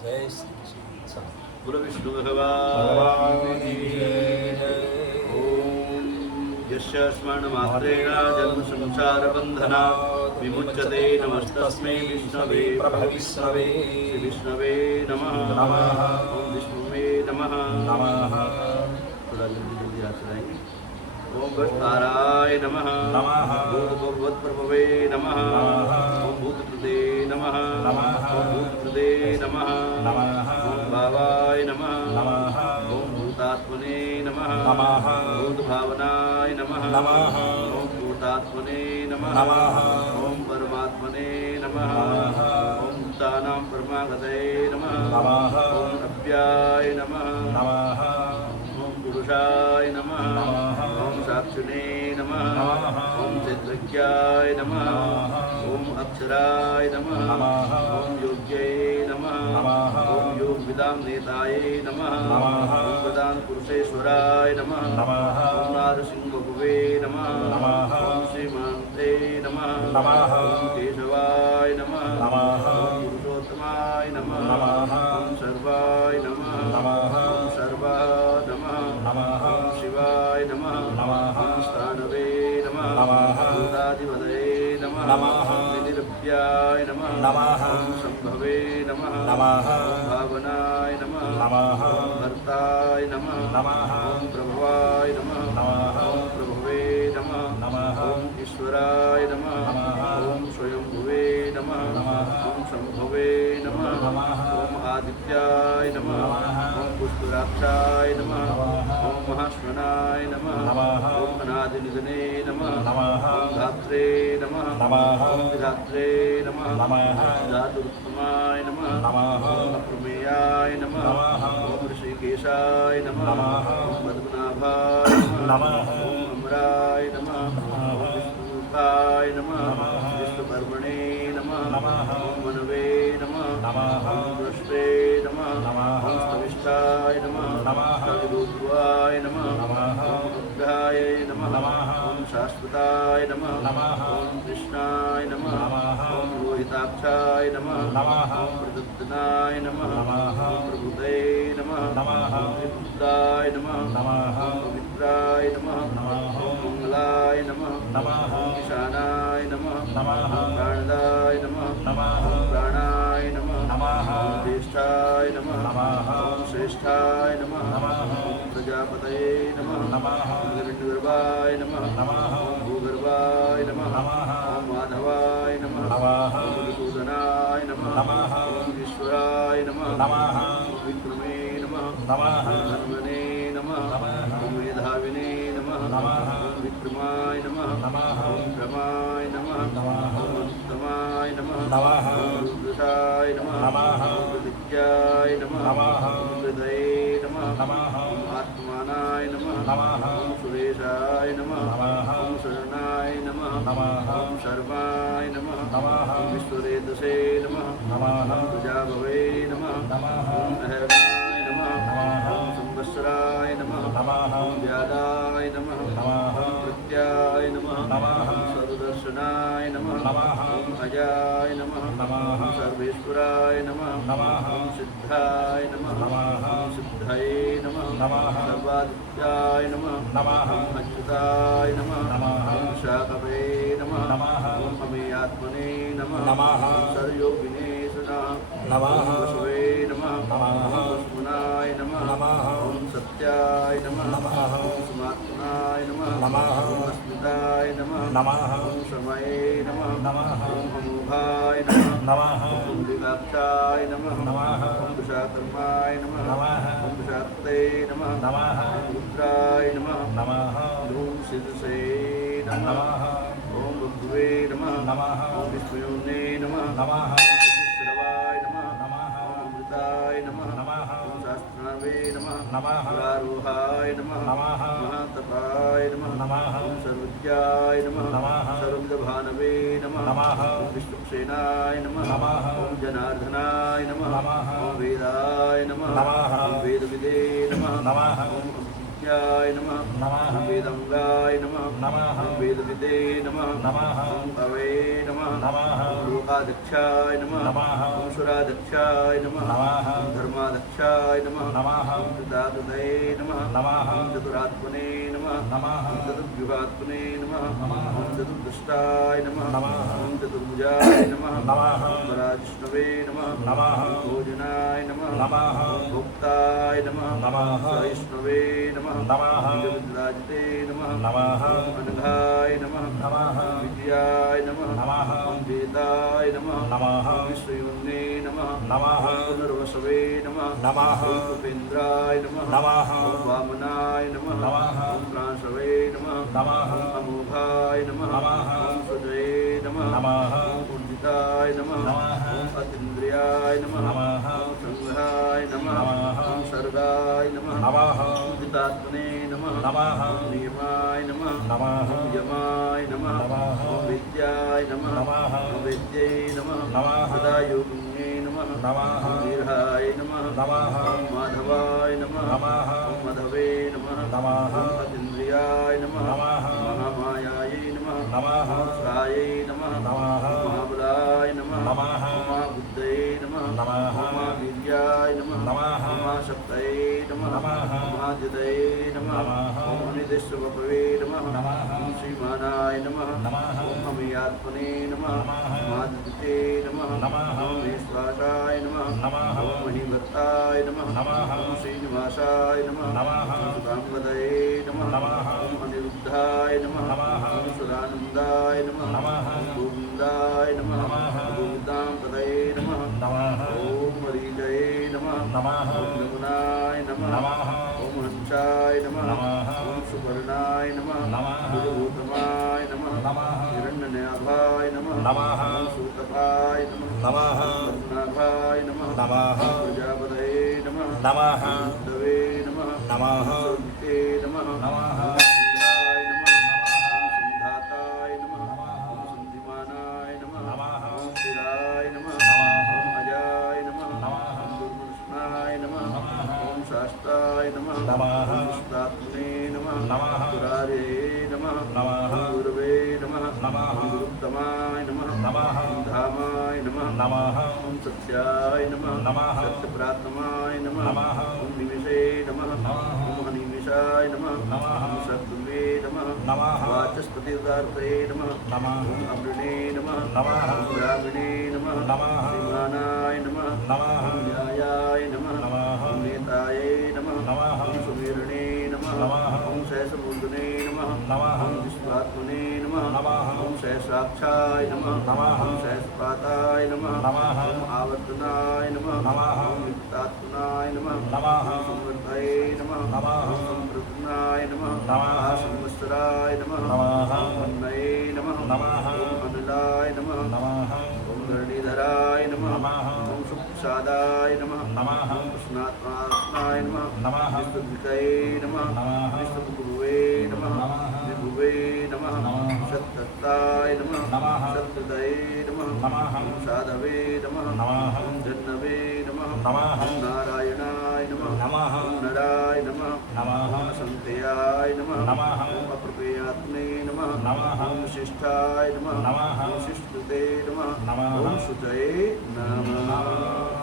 जय श्री कृष्ण। बोलो विष्णु भगवान की जय। ओम यस्य स्मरणमात्रेण जन्म संसार बंधना विमुच्यते नमस्तस्मै विष्णवे प्रभविष्णवे श्री विष्णवे नमः। नमः। ओम विष्णुवे नमः। नमः। थोड़ा जल्दी जल्दी हाथ चलाएंगे। ओम गणताराय नमः। नमः। भूतभवत्प्रभवे नमः। ओम भूतकृते नमः। ओम भूतकृते नमः। ओम भावाय नमः। ओम भूतात्मने नमः। भूतभावनाय नमः। ओम भूतात्मने नमः। ओम परमात्मने नमः। ओम भूतानां परमागतये नमः। ओम अव्याय नमः। ओम पुरुषाय नमः। ओम साक्षिणे नमः। ओम चिद्रज्ञाय नमः। ओम अक्षराय नमः। ओम योग्यै नमः। ओम योगविदां नेताये नमः। ओम प्रधान पुरुषेश्वराय नमः। ओम नारसिंहभुवे नमः। ओम श्रीमन्ते नमः। ओम केशवाय नमः। ओम पुरुषोत्तमाय नमः। ओम सर्वाय नमः। ओम सर्वा नमः। ओम शिवाय नमः। ओम स्थानवे नमः। भूताधिपतये नमः। निरभ्याय नमः। ओम संभवे नमः। ओम भावनाय नमः। ओम भर्ताय नमः। ओम प्रभवाय नमः। ओम प्रभवे नमः। ओम ईश्वराय नमः। ओम स्वयंभुवे नमः। ओम शंभवे नमः। ओम आदित्याय नमः। ओम पुष्कराक्षाय नमः। ओम महाश्वनाय नमः। ओम अनादिनिधने नमः। ओम धात्रे नमः। ओम विधात्रे नमः। धातुरुत्तमाय नमः। ओम अप्रमेयाय नमः। ओम ऋषिकेशाय नमः। ओम पद्मनाभाय नमः। ओम अमराय नमः। ओम विष्णुरूपाय नमः। विष्णुकर्मणे नमः। ओम मनवे नमः। ओम दृष्टे नमः। ओम स्तविष्ठाय नमः। स्तविरूपाय नमः। ओम अग्रहाय नमः। ओम शाश्वताय नमः। ओम कृष्णाय नमः। ओम रोहिताक्षाय नमः। ओम प्रदुत्तनाय नमः। ओम प्रभुते नमः। ओम त्रिपुत्राय नमः। ओम पवित्राय नमः। ओम मंगलाय नमः। ओम ईशानाय नमः। ओम प्राणदाय नमः। ओम प्राणाय नमः। ओम ज्येष्ठाय नमः। ओम श्रेष्ठाय नमः। ओम प्रजापतये नमः। ओम हिरण्यगर्भाय नमः। ओम भूगर्भाय नमः। ओम माधवाय नमः। ओम मधुसूदनाय नमः। ओम ईश्वराय नमः। ओम विक्रमे नमः। ओम धन्वने नमः। ओम मेधाविने नमः। ओम विक्रमाय नमः। ओम क्रमाय नमः। ओम अनुत्तमाय नमः। ओम रुद्रशाय नमः। ओम प्रतिज्ञाय नमः। ओम हृदये नमः। ओम आत्मानाय नमः। ओम सुरेशाय नमः। ओम शरणाय नमः। ओम शर्माय नमः। ओम विश्वरेतसे नमः। ओम प्रजाभवे नमः। ओम अहरणाय नमः। ओम संवत्सराय नमः। ओम व्यादाय नमः। ओम प्रत्याय नमः। ओम सर्वदर्शनाय नमः। ओम अजाय नमः। ओम सर्वेश्वराय नमः। ओम सिद्धाय नमः। ओम सिद्धये नमः। सर्वादित्याय नमः। ओम अच्युताय नमः। ओम शाकवे नमः। ओम अमेयात्मने नमः। ओम सर्वयोगिने नमः। ओम वसवे नमः। ओम वसुनाय नमः। ओम सत्याय नमः। ओम समात्मनाय नमः। ओम अस्मिताय नमः। ओम समये नमः। ओम अमोघाय नमः। ओम विलाक्षाय नमः। ओम विशाकर्माय नमः। ओम विशाक्ते नमः। ओम रुद्राय नमः। ओम सिद्धसे नमः। ओम बभुवे नमः। ओम विष्णुयोने नमः। श्रवाय नमः। ओम अमृताय नमः। ओम शास्त्रवे नमः। पुरारोहाय नमः। महातपाय नमः। ओम सर्वज्ञाय नमः। सर्वभानवे नमः। ओम विष्णुसेनाय नमः। ओम जनार्दनाय नमः। ओम वेदाय नमः। ओम वेदविदे नमः। ओम वेदज्ञाय नमः नमः वेदंगाय नमः नमः वेदविदे नमः नमः कवे नमः नमः लोकाध्यक्षाय नमः नमः सुराध्यक्षाय नमः नमः धर्माध्यक्षाय नमः नमः कृतादुदये नमः नमः चतुरात्मने नमः नमः चतुर्व्यूहात्मने नमः नमः चतुर्दुष्टाय नमः नमः चतुर्भुजाय नमः नमः वराजिष्णवे नमः नमः भोजनाय नमः नमः भोक्ताय नमः नमः वैष्णवे नमः नमः विराजिते नमः नमः अनघाय नमः नमः विजयाय नमः नमः वेदाय नमः नमः विश्वयुन्ने नमः नमः पुनर्वसवे नमः नमः उपेन्द्राय नमः नमः वामनाय नमः नमः प्रांशवे नमः नमः अमोघाय नमः नमः सुजये नमः नमः ऊर्जिताय नमः नमः अतीन्द्रियाय नमः नमः संघाय नमः नमः सर्गाय नमः नमः उदितात्मने नमः नमः नियमाय नमः नमः यमाय नमः नमः विद्याय नमः नमः वेद्यै नमः नमः सदायोगिन्ये नमः नमः वीरहाय नमः नमः माधवाय नमः नमः मधवे नमः नमः अतीन्द्रियाय नमः नमः महामायायै नमः नमः सहस्रायै नमः नमः महाबलाय नमः नमः महाबुद्धये नमः नमः महावीर्याय नमः नमः महाशक्तये नमः नमः महाजितये नमः नमः निदेशवपवे नमः नमः श्रीमानाय नमः नमः अमीयात्मने नमः नमः मादिते नमः नमः मेश्वासाय नमः नमः मणिभक्ताय नमः नमः श्रीनिवासाय नमः नमः सुधाम्बदये नमः नमः अनिरुद्धाय नमः नमः सुरानन्दाय नमः नमः गोविन्दाय नमः नमः गोविन्दाम्बदये नमः नमः ॐ मरीजये नमः नमः ॐ यमुनाय नमः नमः ॐ हंसाय नमः नमः ॐ सुपर्णाय नमः नमः भूतमाय नमः नमः हिरण्यनाभाय नमः नमः ॐ सूतपाय नमः नमः पद्मनाभाय नमः नमः प्रजापतये नमः नमः दवे नमः नमः सौते नमः नमः ॐ संधाताय नमः ॐ संधिमानाय नमः नमः ॐ शिराय नमः नमः ॐ अजाय नमः नमः ॐ दुर्मृष्णाय नमः नमः ॐ शास्ताय नमः नमः ॐ विष्णात्मने नमः नमः पुरारे नमः नमः ॐ गुरवे नमः नमः ॐ गुरुत्तमाय नमः नमः ॐ धामाय नमः नमः ॐ सत्याय नमः नमः सत्यप्रात्माय नमः नमः ॐ निमिषे नमः नमः ॐ हनिमिषाय नमः नमः ॐ सद्गुवे नमः नमः वाचस्पतिदार्थये नमः नमः ॐ अमृणे नमः नमः ॐ ब्राह्मणे नमः नमः श्रीमानाय नमः नमः ॐ न्यायाय नमः नमः ॐ नेताये नमः नमः ॐ सुवीरणे नमः नमः ॐ सहस्रमूर्धने नमः नमः ॐ विश्वात्मने नमः नमः ॐ सहस्राक्षाय नमः नमः ॐ सहस्रपाताय नमः नमः ॐ आवर्तनाय नमः नमः ॐ युक्तात्मनाय नमः नमः ॐ संवर्धये नमः नमः ॐ संप्रतनाय नमः नमः संवत्सराय नमः नमः ॐ वन्नये नमः नमः ॐ अनलाय नमः नमः ॐ धरणीधराय नमः नमः ॐ सुप्रसादाय नमः नमः ॐ कृष्णात्मात्माय नमः नमः विष्णुभितये नमः नमः विष्णुगुरुवे नमः नमः विभुवे नमः नमः सत्तत्ताय नमः नमः सत्तदये नमः नमः ॐ साधवे नमः नमः ॐ जह्नवे नमः नमः ॐ नारायणाय नमः नमः ॐ नराय नमः नमः ॐ सन्तेयाय नमः नमः ॐ अप्रपेयात्मे नमः नमः ॐ शिष्टाय नमः नमः ॐ शिष्टुते नमः नमः ॐ शुचये नमः